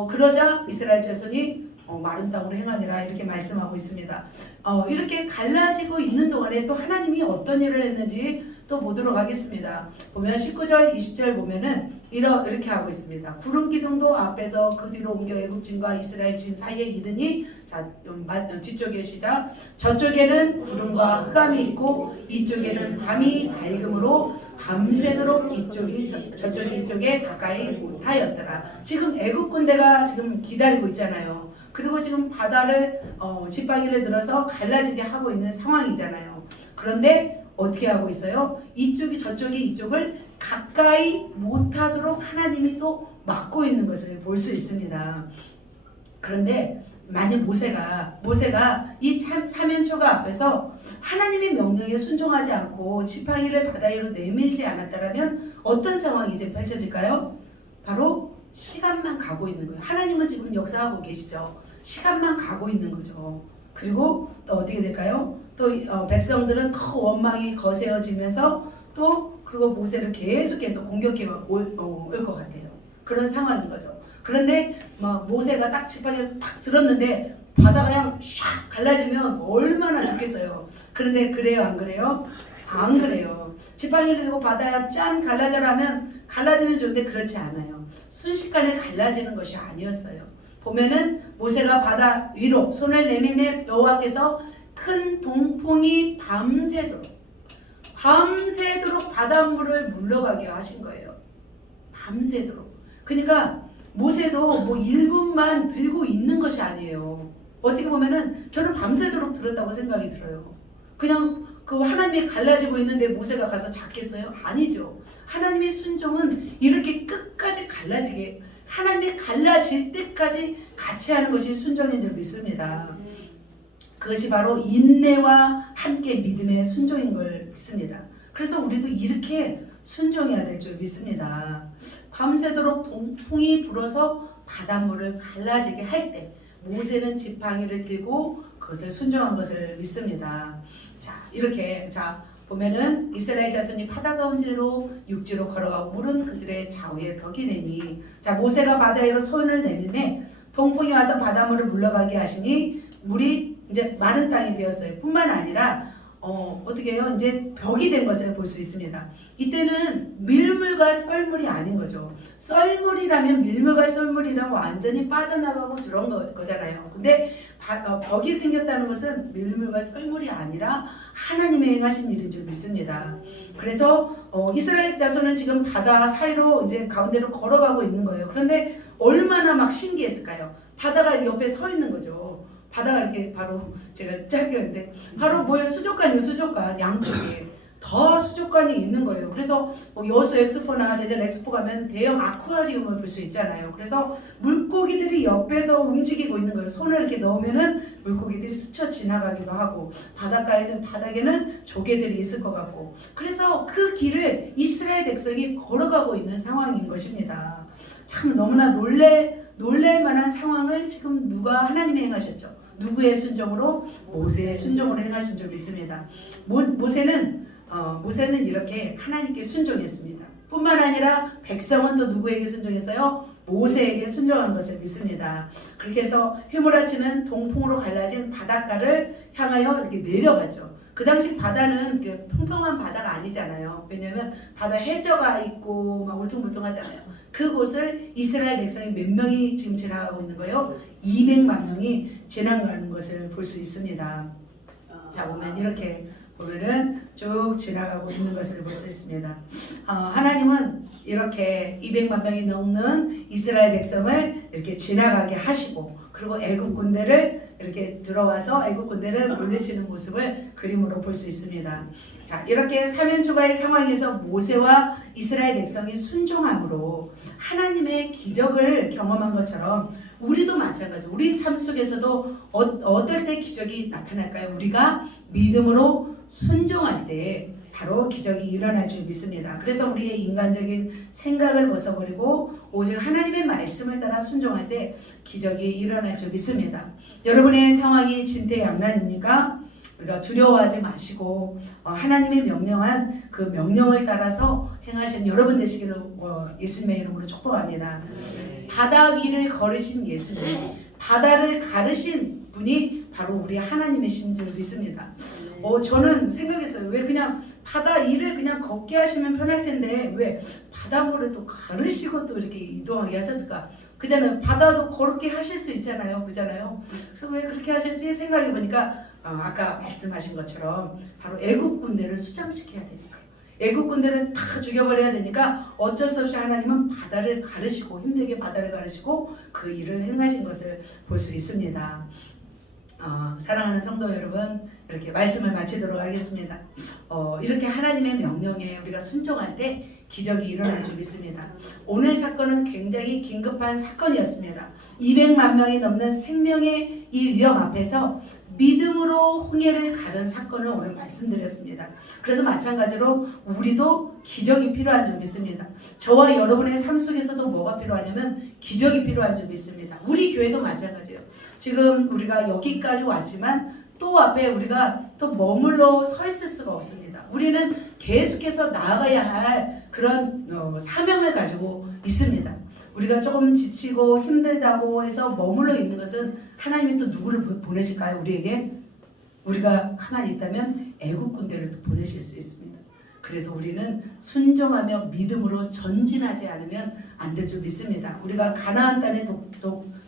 그러자 이스라엘 자손이 마른 땅으로 행하니라. 이렇게 말씀하고 있습니다. 이렇게 갈라지고 있는 동안에 또 하나님이 어떤 일을 했는지 또 보도록 하겠습니다. 보면 19절 20절 보면은 이렇게 하고 있습니다. 구름 기둥도 앞에서 그 뒤로 옮겨 애굽진과 이스라엘 진 사이에 이르니, 자 뒤쪽에 시작. 저쪽에는 구름과 흑암이 있고 이쪽에는 밤이 밝음으로 밤새도록 저쪽이 이쪽에 가까이 못하였더라. 지금 애굽 군대가 지금 기다리고 있잖아요. 그리고 지금 바다를 지팡이를 들어서 갈라지게 하고 있는 상황이잖아요. 그런데 어떻게 하고 있어요? 이쪽이 저쪽이 이쪽을 가까이 못하도록 하나님이 또 막고 있는 것을 볼 수 있습니다. 그런데 만약 모세가 이 사면초가 앞에서 하나님의 명령에 순종하지 않고 지팡이를 바다 위로 내밀지 않았다면 어떤 상황이 이제 펼쳐질까요? 바로 시간만 가고 있는 거예요. 하나님은 지금 역사하고 계시죠. 시간만 가고 있는 거죠. 그리고 또 어떻게 될까요? 또 백성들은 더 원망이 거세어지면서 또 그리고 모세를 계속해서 공격해 올 것 같아요. 그런 상황인 거죠. 그런데 모세가 딱 지팡이를 탁 들었는데 바다가 그냥 샥 갈라지면 얼마나 좋겠어요. 그런데 그래요, 안 그래요? 안 그래요. 지팡이를 들고 바다에 짠 갈라져라면 갈라지면 좋은데 그렇지 않아요. 순식간에 갈라지는 것이 아니었어요. 보면은 모세가 바다 위로 손을 내밀매 여호와께서 큰 동풍이 밤새도록 바닷물을 물러가게 하신 거예요. 밤새도록. 그러니까 모세도 뭐 1분만 들고 있는 것이 아니에요. 어떻게 보면은 저는 밤새도록 들었다고 생각이 들어요. 그냥 그 하나님이 갈라지고 있는데 모세가 가서 잡겠어요? 아니죠. 하나님의 순종은 이렇게 끝까지 갈라지게, 하나님이 갈라질 때까지 같이 하는 것이 순종인 줄 믿습니다. 그것이 바로 인내와 함께 믿음의 순종인 걸 믿습니다. 그래서 우리도 이렇게 순종해야 될 줄 믿습니다. 밤새도록 동풍이 불어서 바닷물을 갈라지게 할 때 모세는 지팡이를 들고 그것을 순종한 것을 믿습니다. 자, 이렇게 보면은 이스라엘 자손이 바다 가운데로 육지로 걸어가고 물은 그들의 좌우에 벽이 되니, 자, 모세가 바다 위로 손을 내밀매 동풍이 와서 바닷물을 물러가게 하시니 물이 이제 마른 땅이 되었어요. 뿐만 아니라 어떻게 해요? 이제 벽이 된 것을 볼 수 있습니다. 이때는 밀물과 썰물이 아닌 거죠. 썰물이라면 밀물과 썰물이랑 완전히 빠져나가고 들어온 거잖아요. 근데 벽이 생겼다는 것은 밀물과 썰물이 아니라 하나님의 행하신 일인 줄 믿습니다. 그래서 이스라엘 자손은 지금 바다 사이로 이제 가운데로 걸어가고 있는 거예요. 그런데 얼마나 막 신기했을까요? 바다가 옆에 서 있는 거죠. 바다가 이렇게 바로 제가 짧게 했는데 바로 뭐예요? 수족관이에요. 수족관 양쪽에 더 수족관이 있는 거예요. 그래서 여수 엑스포나 대전 엑스포 가면 대형 아쿠아리움을 볼 수 있잖아요. 그래서 물고기들이 옆에서 움직이고 있는 거예요. 손을 이렇게 넣으면은 물고기들이 스쳐 지나가기도 하고, 바닥에는 조개들이 있을 것 같고, 그래서 그 길을 이스라엘 백성이 걸어가고 있는 상황인 것입니다. 참 너무나 놀랄 만한 상황을 지금 누가 하나님이 행하셨죠? 누구의 순종으로? 모세의 순종으로 행하신 줄 믿습니다. 모세는 이렇게 하나님께 순종했습니다. 뿐만 아니라 백성은 또 누구에게 순종했어요? 모세에게 순종한 것을 믿습니다. 그렇게 해서 휘몰아치는 동풍으로 갈라진 바닷가를 향하여 이렇게 내려갔죠. 그 당시 바다는 평평한 바다가 아니잖아요. 왜냐면 바다 해저가 있고 막 울퉁불퉁하잖아요. 그곳을 이스라엘 백성이 몇 명이 지금 지나가고 있는 거예요? 200만 명이 지나가는 것을 볼 수 있습니다. 자, 보면 이렇게 보면은 쭉 지나가고 있는 것을 볼 수 있습니다. 하나님은 이렇게 200만 명이 넘는 이스라엘 백성을 이렇게 지나가게 하시고, 그리고 애굽 군대를 이렇게 들어와서 애굽 군대를 물리치는 모습을 그림으로 볼 수 있습니다. 자, 이렇게 사면 초가의 상황에서 모세와 이스라엘 백성이 순종함으로 하나님의 기적을 경험한 것처럼 우리도 마찬가지로 우리 삶 속에서도 어떨 때 기적이 나타날까요? 우리가 믿음으로 순종할 때 바로 기적이 일어날 줄 믿습니다. 그래서 우리의 인간적인 생각을 벗어버리고 오직 하나님의 말씀을 따라 순종할 때 기적이 일어날 줄 믿습니다. 여러분의 상황이 진퇴양난입니까? 우리가 두려워하지 마시고 하나님의 명령한 그 명령을 따라서 행하신 여러분 되시기를 예수님의 이름으로 축복합니다. 바다 위를 걸으신 예수님, 바다를 가르신 분이 바로 우리 하나님이신 줄 믿습니다. 저는 생각했어요. 왜 그냥 바다 위를 그냥 걷게 하시면 편할 텐데 왜 바닷물을 또 가르시고 또 이렇게 이동하게 하셨을까? 그잖아요. 바다도 그렇게 하실 수 있잖아요. 그잖아요. 그래서 왜 그렇게 하실지 생각해 보니까 아까 말씀하신 것처럼 바로 애굽 군대를 수장시켜야 되니까. 애굽 군대를 다 죽여버려야 되니까 어쩔 수 없이 하나님은 바다를 가르시고 힘들게 바다를 가르시고 그 일을 행하신 것을 볼 수 있습니다. 사랑하는 성도 여러분, 이렇게 말씀을 마치도록 하겠습니다. 이렇게 하나님의 명령에 우리가 순종할 때 기적이 일어날 줄 믿습니다. 오늘 사건은 굉장히 긴급한 사건이었습니다. 200만 명이 넘는 생명의 이 위험 앞에서 믿음으로 홍해를 가른 사건을 오늘 말씀드렸습니다. 그래도 마찬가지로 우리도 기적이 필요한 줄 믿습니다. 저와 여러분의 삶 속에서도 뭐가 필요하냐면 기적이 필요한 줄 믿습니다. 우리 교회도 마찬가지예요. 지금 우리가 여기까지 왔지만 또 앞에 우리가 또 머물러 서 있을 수가 없습니다. 우리는 계속해서 나아가야 할 그런 사명을 가지고 있습니다. 우리가 조금 지치고 힘들다고 해서 머물러 있는 것은 하나님이 또 누구를 보내실까요? 우리에게? 우리가 가만히 있다면 애국 군대를 또 보내실 수 있습니다. 그래서 우리는 순종하며 믿음으로 전진하지 않으면 안 될 줄 믿습니다. 우리가 가나안 땅에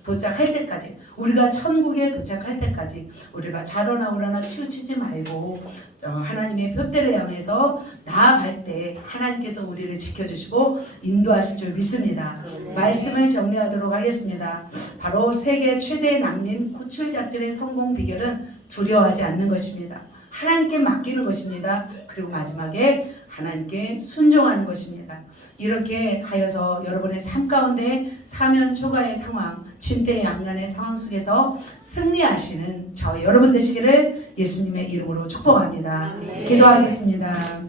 도착할 때까지, 우리가 천국에 도착할 때까지 우리가 자로나오라나 치우치지 말고 하나님의 표대를 향해서 나아갈 때 하나님께서 우리를 지켜주시고 인도하실 줄 믿습니다. 말씀을 정리하도록 하겠습니다. 바로 세계 최대 난민 구출 작전의 성공 비결은 두려워하지 않는 것입니다. 하나님께 맡기는 것입니다. 그리고 마지막에 하나님께 순종하는 것입니다. 이렇게 하여서 여러분의 삶 가운데 사면 초가의 상황, 진퇴양난의 상황 속에서 승리하시는 저와 여러분 되시기를 예수님의 이름으로 축복합니다. 기도하겠습니다.